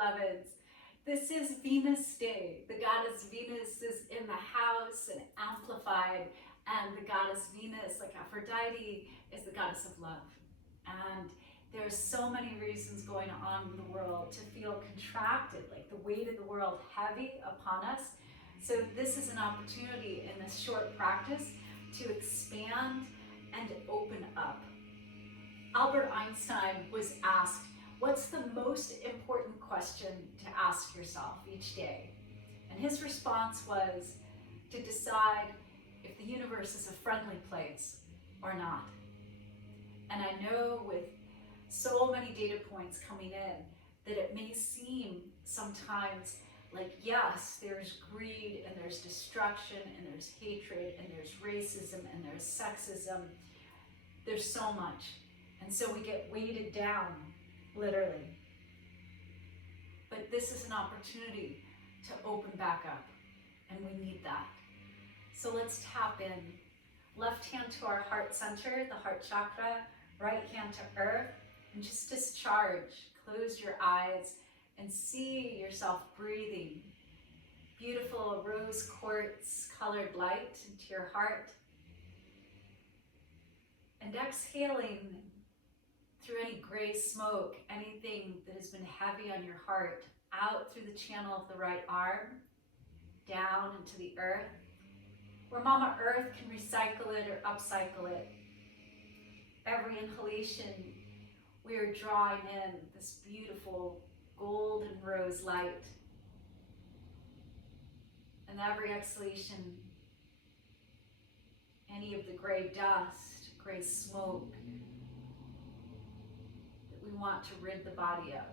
beloveds. This is Venus Day. The goddess Venus is in the house and amplified, and the goddess Venus, like Aphrodite, is the goddess of love. And there's so many reasons going on in the world to feel contracted, like the weight of the world heavy upon us. So this is an opportunity in this short practice to expand and open up. Albert Einstein was asked, what's the most important question to ask yourself each day? And his response was to decide if the universe is a friendly place or not. And I know with so many data points coming in that it may seem sometimes like, yes, there's greed and there's destruction and there's hatred and there's racism and there's sexism. There's so much. And so we get weighted down, literally. But this is an opportunity to open back up, and we need that. So let's tap in. Left hand to our heart center, the heart chakra, right hand to earth, and just discharge. Close your eyes and see yourself breathing beautiful rose quartz colored light into your heart. And exhaling through any gray smoke, anything that has been heavy on your heart, out through the channel of the right arm, down into the earth, where Mama Earth can recycle it or upcycle it. Every inhalation, we are drawing in this beautiful golden rose light. And every exhalation, any of the gray dust, gray smoke that we want to rid the body of.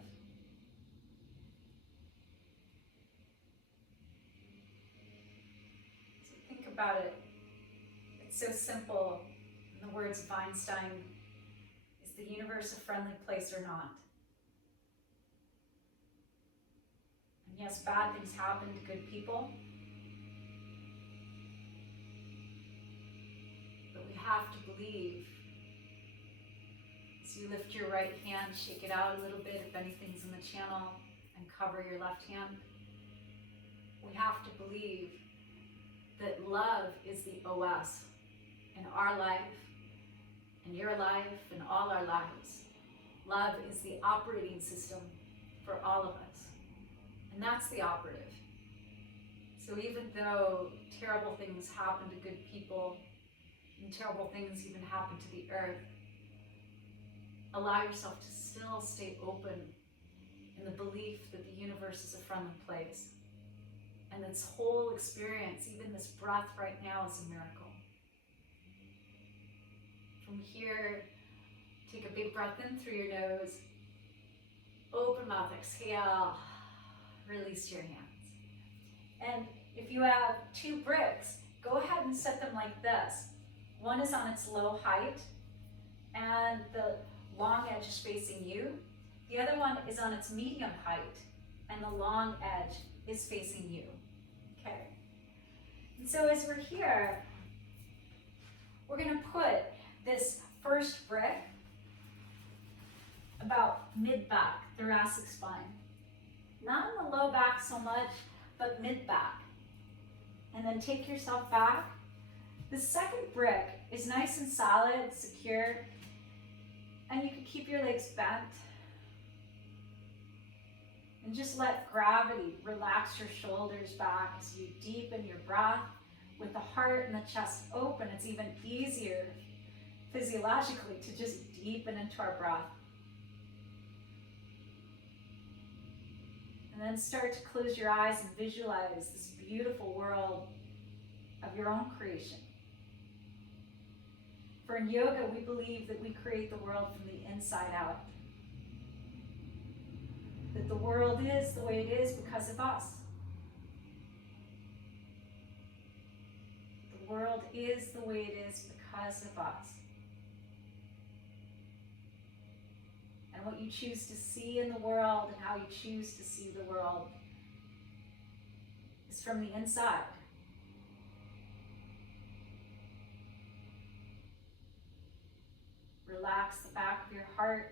So think about it. It's so simple. In the words of Einstein, is the universe a friendly place or not? And yes, bad things happen to good people. But we have to believe. So you lift your right hand, shake it out a little bit if anything's in the channel, and cover your left hand. We have to believe that love is the OS in our life, in your life, in all our lives. Love is the operating system for all of us. And that's the operative. So even though terrible things happen to good people, and terrible things even happen to the earth, allow yourself to still stay open in the belief that the universe is a friendly place. And this whole experience, even this breath right now, is a miracle. From here, take a big breath in through your nose, open mouth, exhale, release your hands. And if you have two bricks, go ahead and set them like this. One is on its low height, and the long edge is facing you. The other one is on its medium height, and the long edge is facing you. Okay. And so as we're here, we're going to put this first brick about mid-back, thoracic spine. Not in the low back so much, but mid-back. And then take yourself back. The second brick is nice and solid, secure, and you can keep your legs bent. And just let gravity relax your shoulders back as you deepen your breath. With the heart and the chest open, it's even easier physiologically to just deepen into our breath. And then start to close your eyes and visualize this beautiful world of your own creation. For in yoga, we believe that we create the world from the inside out. That the world is the way it is because of us. The world is the way it is because of us. And what you choose to see in the world and how you choose to see the world is from the inside. Relax the back of your heart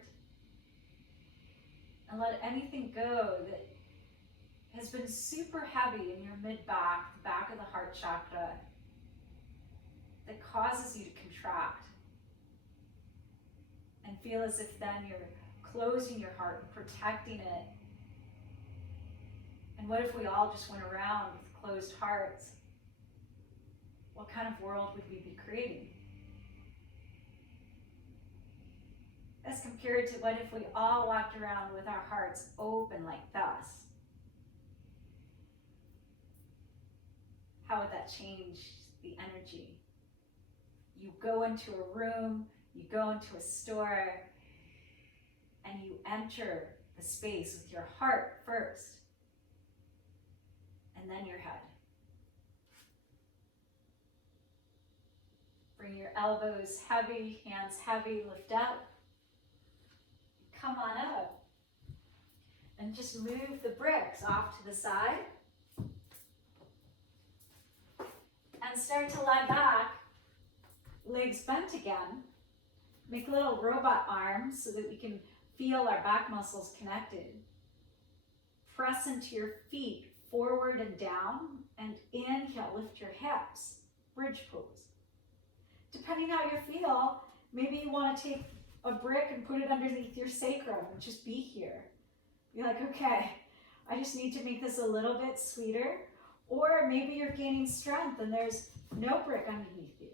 And let anything go that has been super heavy in your mid-back, the back of the heart chakra, that causes you to contract. And feel as if then you're closing your heart and protecting it. And what if we all just went around with closed hearts? What kind of world would we be creating? As compared to what if we all walked around with our hearts open like this? How would that change the energy? You go into a room, you go into a store, and you enter the space with your heart first, and then your head. Bring your elbows heavy, hands heavy, lift up. Come on up. And just move the bricks off to the side. And start to lie back, legs bent again. Make little robot arms so that we can feel our back muscles connected. Press into your feet forward and down, and inhale, lift your hips, bridge pose. Depending how you feel, maybe you want to take a brick and put it underneath your sacrum and just be here. You're like, okay, I just need to make this a little bit sweeter. Or maybe you're gaining strength and there's no brick underneath you.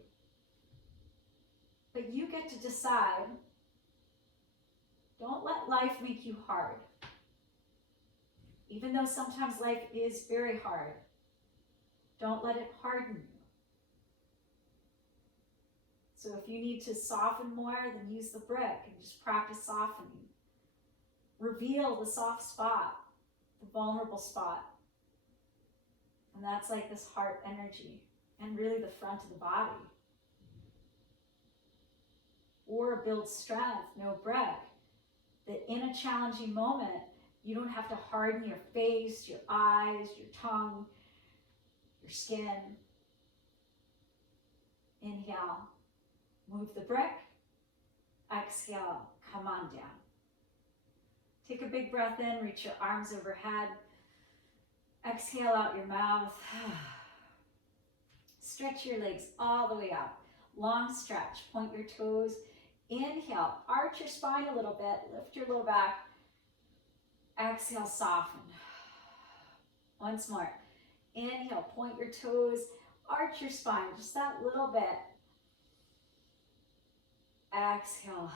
But you get to decide. Don't let life make you hard. Even though sometimes life is very hard, don't let it harden you. So if you need to soften more, then use the brick and just practice softening. Reveal the soft spot, the vulnerable spot. And that's like this heart energy and really the front of the body. Or build strength, no brick. That in a challenging moment, you don't have to harden your face, your eyes, your tongue, your skin. Inhale, move the brick. Exhale, come on down. Take a big breath in, reach your arms overhead. Exhale out your mouth. Stretch your legs all the way up. Long stretch, point your toes. Inhale, arch your spine a little bit, lift your low back. Exhale, soften. Once more. Inhale, point your toes, arch your spine, just that little bit. Exhale,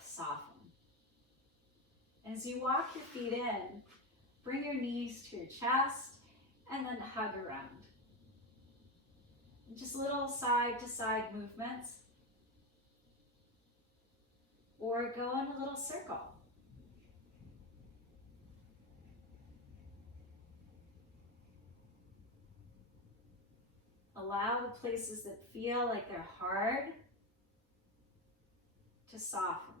soften. As you walk your feet in, bring your knees to your chest and then hug around. And just little side to side movements. Or go in a little circle. Allow the places that feel like they're hard to soften.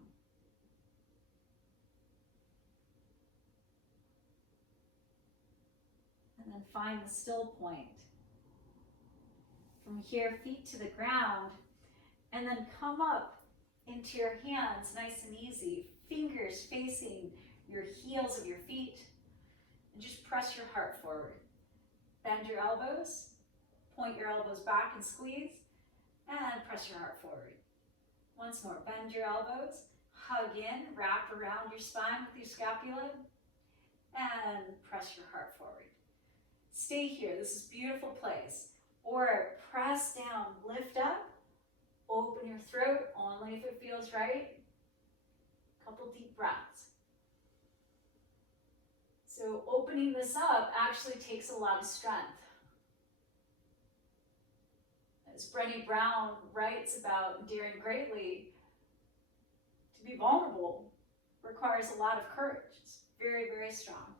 And then find the still point. From here, feet to the ground, and then come up into your hands, nice and easy. Fingers facing your heels of your feet, and just press your heart forward. Bend your elbows, point your elbows back and squeeze, and press your heart forward. Once more, bend your elbows, hug in, wrap around your spine with your scapula, and press your heart forward. Stay here, this is a beautiful place. Or press down, lift up, open your throat, only if it feels right. Couple deep breaths. So opening this up actually takes a lot of strength. As Brené Brown writes about daring greatly, to be vulnerable requires a lot of courage. It's very, very strong.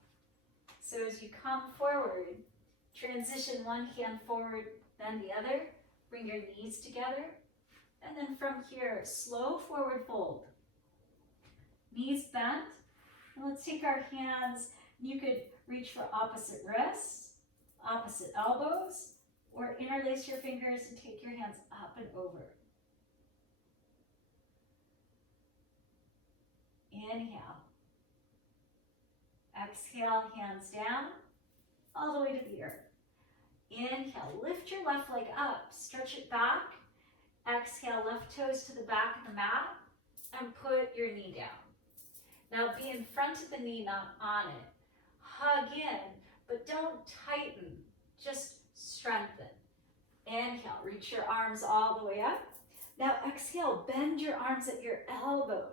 So as you come forward, transition one hand forward, then the other. Bring your knees together. And then from here, slow forward fold. Knees bent. And let's take our hands. You could reach for opposite wrists, opposite elbows, or interlace your fingers and take your hands up and over. Inhale. Exhale, hands down, all the way to the earth. Inhale, lift your left leg up, stretch it back. Exhale, left toes to the back of the mat, and put your knee down. Now be in front of the knee, not on it. Hug in, but don't tighten, just strengthen. Inhale, reach your arms all the way up. Now exhale, bend your arms at your elbows.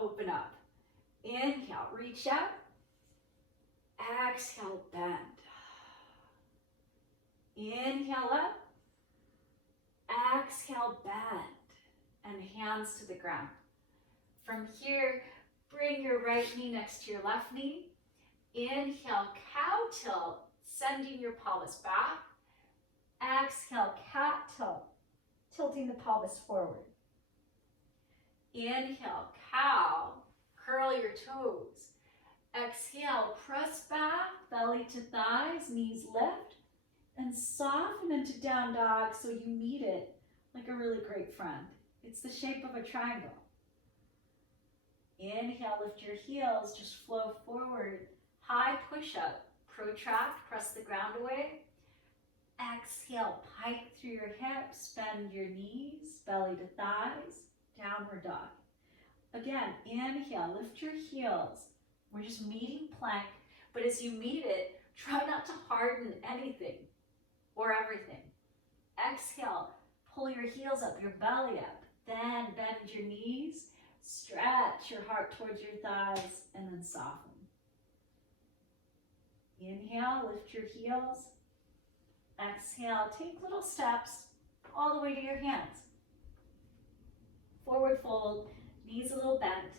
Open up. Inhale, reach out. Exhale, bend. Inhale up. Exhale, bend. And hands to the ground. From here, bring your right knee next to your left knee. Inhale, cow tilt, sending your pelvis back. Exhale, cat tilt, tilting the pelvis forward. Inhale, cow, curl your toes. Exhale, press back, belly to thighs, knees lift, and soften into down dog so you meet it like a really great friend. It's the shape of a triangle. Inhale, lift your heels, just flow forward. High push-up, protract, press the ground away. Exhale, pike through your hips, bend your knees, belly to thighs, downward dog. Again, inhale, lift your heels. We're just meeting plank, but as you meet it, try not to harden anything or everything. Exhale, pull your heels up, your belly up, then bend your knees, stretch your heart towards your thighs, and then soften. Inhale, lift your heels. Exhale, take little steps all the way to your hands. Forward fold, knees a little bent.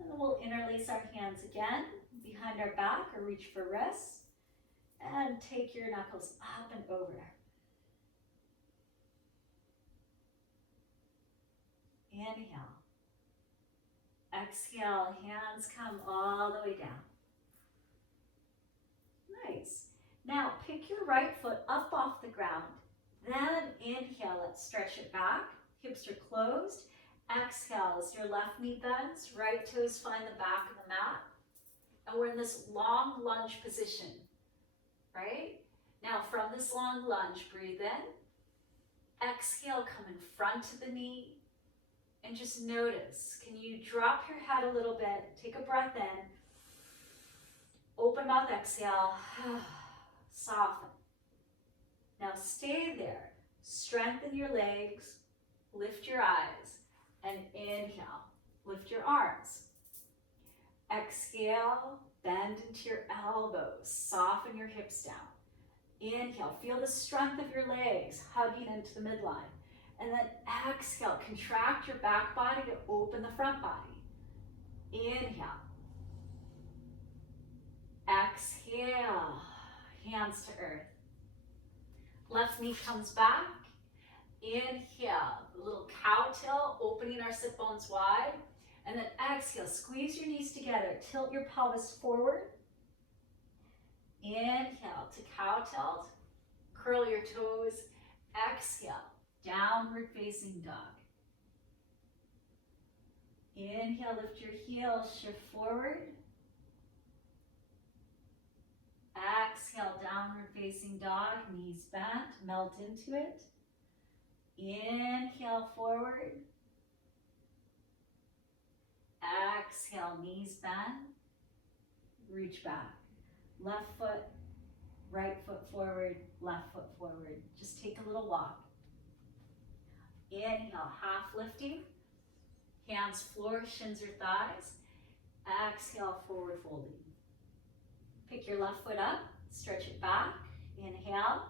And then we'll interlace our hands again behind our back or reach for wrists. And take your knuckles up and over. Inhale. Exhale, hands come all the way down. Nice. Now pick your right foot up off the ground. Then inhale, let's stretch it back. Hips are closed. Exhale as your left knee bends, right toes find the back of the mat. And we're in this long lunge position, right? Now from this long lunge, breathe in. Exhale, come in front of the knee. And just notice, can you drop your head a little bit? Take a breath in. Open mouth, exhale. Soften. Now stay there. Strengthen your legs. Lift your eyes. And inhale. Lift your arms. Exhale. Bend into your elbows. Soften your hips down. Inhale. Feel the strength of your legs hugging into the midline. And then exhale. Contract your back body to open the front body. Inhale. Exhale. Hands to earth. Left knee comes back. Inhale, a little cow tilt, opening our sit bones wide. And then exhale, squeeze your knees together, tilt your pelvis forward. Inhale to cow tilt, curl your toes. Exhale, downward facing dog. Inhale, lift your heels, shift forward. Exhale, downward facing dog, knees bent, melt into it. Inhale, forward. Exhale, knees bent. Reach back. Left foot, right foot forward, left foot forward. Just take a little walk. Inhale, half lifting. Hands floor, shins or thighs. Exhale, forward folding. Pick your left foot up, stretch it back. Inhale.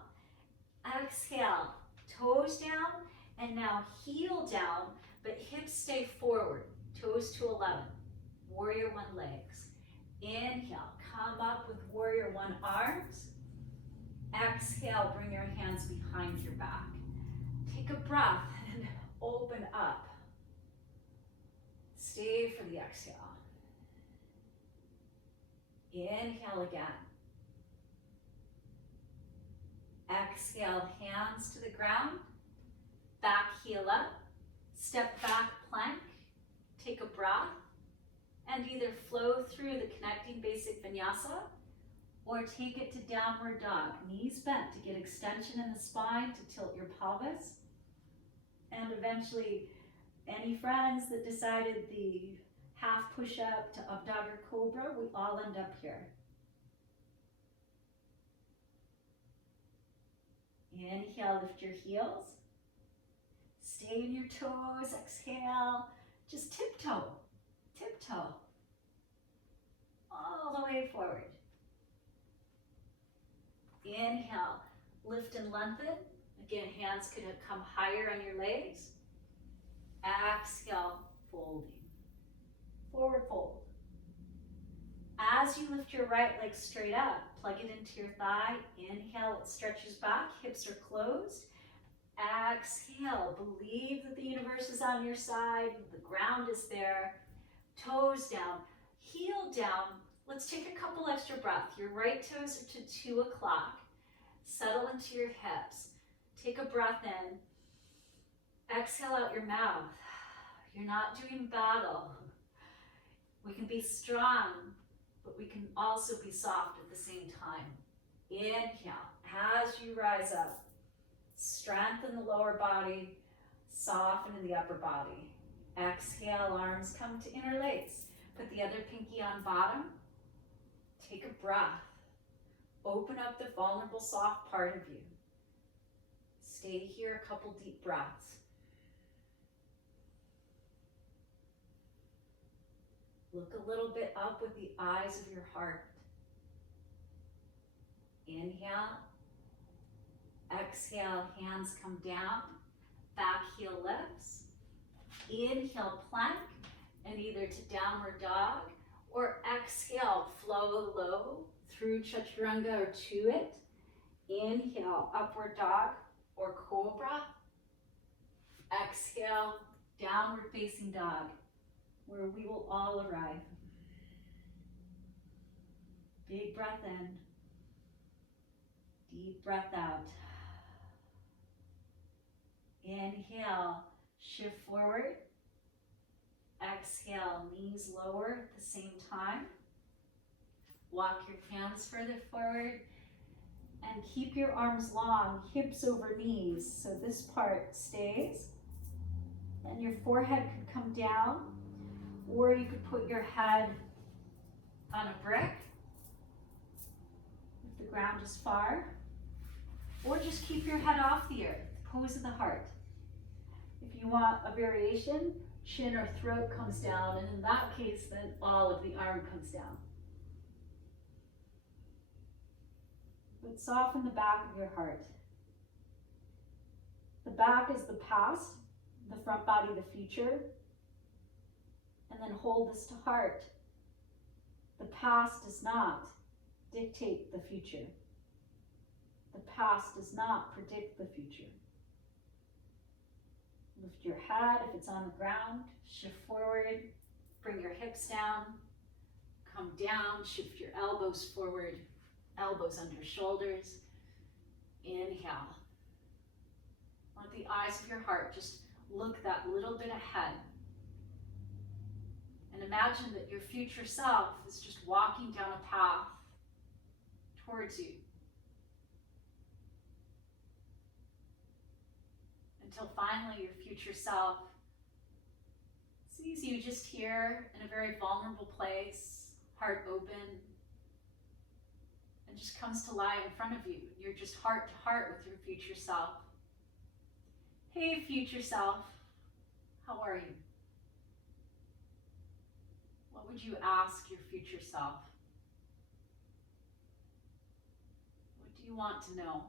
Exhale, toes down, and now heel down, but hips stay forward. Toes to 11. Warrior one legs. Inhale, come up with warrior one arms. Exhale, bring your hands behind your back. Take a breath and open up. Stay for the exhale. Inhale again. Exhale, hands to the ground. Back heel up. Step back plank. Take a breath. and either flow through the connecting basic vinyasa or take it to downward dog. Knees bent to get extension in the spine to tilt your pelvis. And eventually, any friends that decided the half push-up to up dog or cobra, we all end up here. Inhale, lift your heels. Stay in your toes, exhale. Just tiptoe, tiptoe. All the way forward. Inhale, lift and lengthen. Again, hands could come higher on your legs. Exhale, folding. Forward fold. As you lift your right leg straight up, plug it into your thigh. Inhale, it stretches back, hips are closed. Exhale, believe that the universe is on your side, the ground is there. Toes down, heel down. Let's take a couple extra breaths. Your right toes are to 2 o'clock. Settle into your hips. Take a breath in. Exhale out your mouth. You're not doing battle. We can be strong, but we can also be soft at the same time. Inhale, as you rise up, strengthen the lower body, soften in the upper body. Exhale, arms come to interlace. Put the other pinky on bottom. Take a breath. Open up the vulnerable, soft part of you. Stay here a couple deep breaths. Look a little bit up with the eyes of your heart. Inhale. Exhale, hands come down. Back heel lifts. Inhale, plank, and either to downward dog, or exhale, flow low through chaturanga or to it. Inhale, upward dog or cobra. Exhale, downward facing dog, where we will all arrive. Big breath in. Deep breath out. Inhale, shift forward. Exhale, knees lower at the same time. Walk your hands further forward and keep your arms long, hips over knees, so this part stays. And your forehead could come down, or you could put your head on a brick if the ground is far, or just keep your head off the earth, pose of the heart. If you want a variation, chin or throat comes down, and in that case, then all of the arm comes down. But soften the back of your heart. The back is the past, the front body the future, and then hold this to heart. The past does not dictate the future. The past does not predict the future. Lift your head if it's on the ground, shift forward, bring your hips down, come down, shift your elbows forward, elbows under shoulders. Inhale. Let the eyes of your heart just look that little bit ahead. And imagine that your future self is just walking down a path towards you. Until finally your future self sees you just here in a very vulnerable place, heart open, and just comes to lie in front of you. You're just heart to heart with your future self. Hey, future self, how are you? What would you ask your future self? What do you want to know?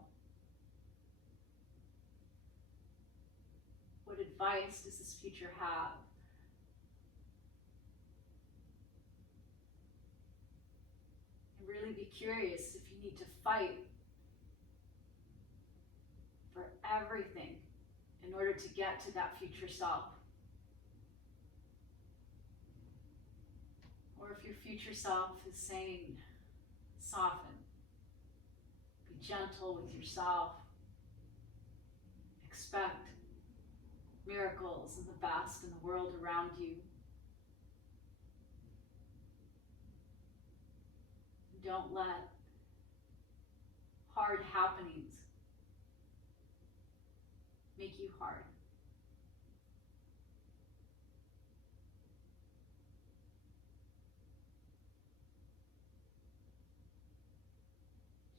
What advice does this future have? And really be curious if you need to fight for everything in order to get to that future self. Or if your future self is saying, soften, be gentle with yourself, expect miracles and the best in the world around you. Don't let hard happenings make you hard.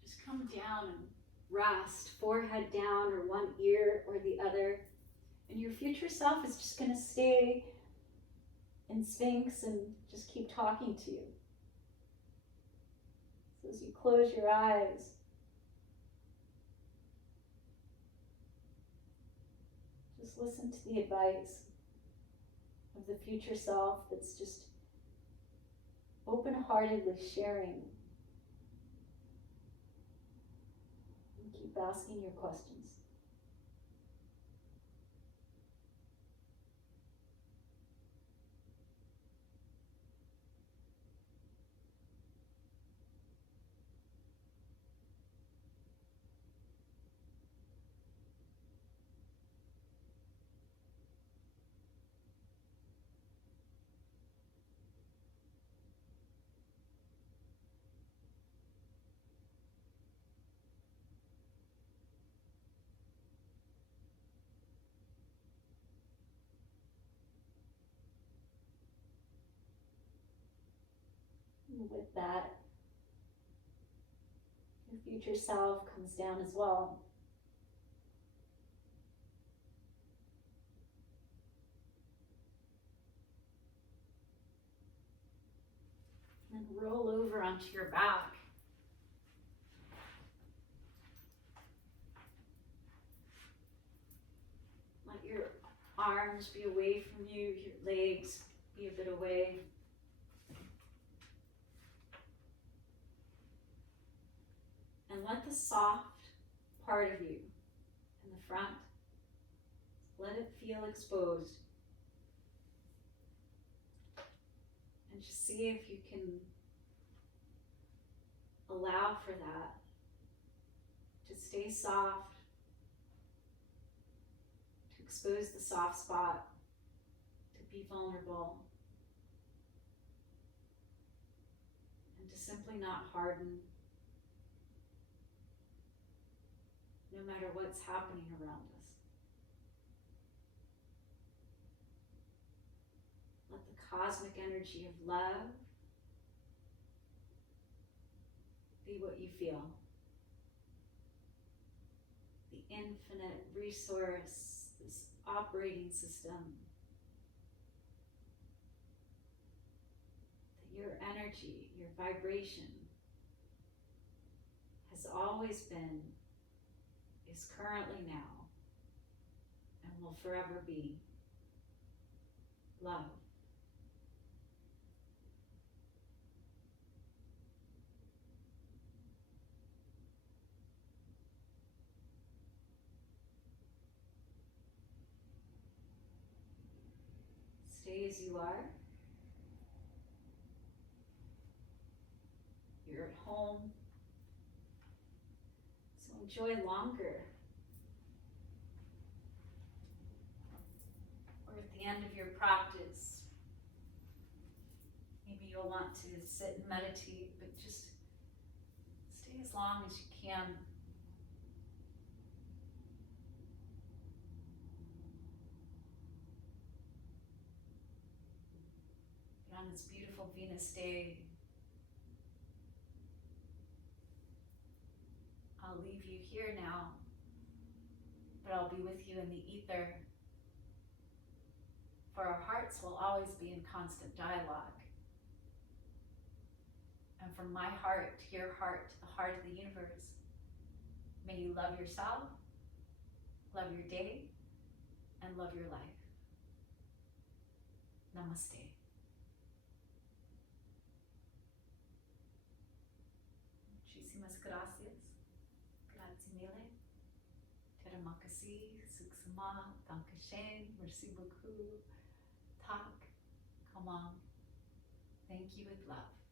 Just come down and rest, forehead down or one ear or the other. And your future self is just going to stay in Sphinx and just keep talking to you. So as you close your eyes, just listen to the advice of the future self that's just open-heartedly sharing. And keep asking your questions. And with that, your future self comes down as well. And roll over onto your back. Let your arms be away from you, your legs be a bit away. And let the soft part of you in the front, let it feel exposed. And just see if you can allow for that to stay soft, to expose the soft spot, to be vulnerable, and to simply not harden, no matter what's happening around us. Let the cosmic energy of love be what you feel. The infinite resource, this operating system, that your energy, your vibration has always been, is currently now, and will forever be love. Stay as you are. You're at home, so enjoy longer. Or at the end of your practice, maybe you'll want to sit and meditate, but just stay as long as you can. On this beautiful Venus day, I'll leave you here now, but I'll be with you in the ether, for our hearts will always be in constant dialogue. And from my heart to your heart to the heart of the universe, may you love yourself, love your day, and love your life. Namaste. Muchísimas gracias. Grazie mille. Terima kasih. Suksama. Dankeschön. Merci beaucoup. Tak. Come on. Thank you with love.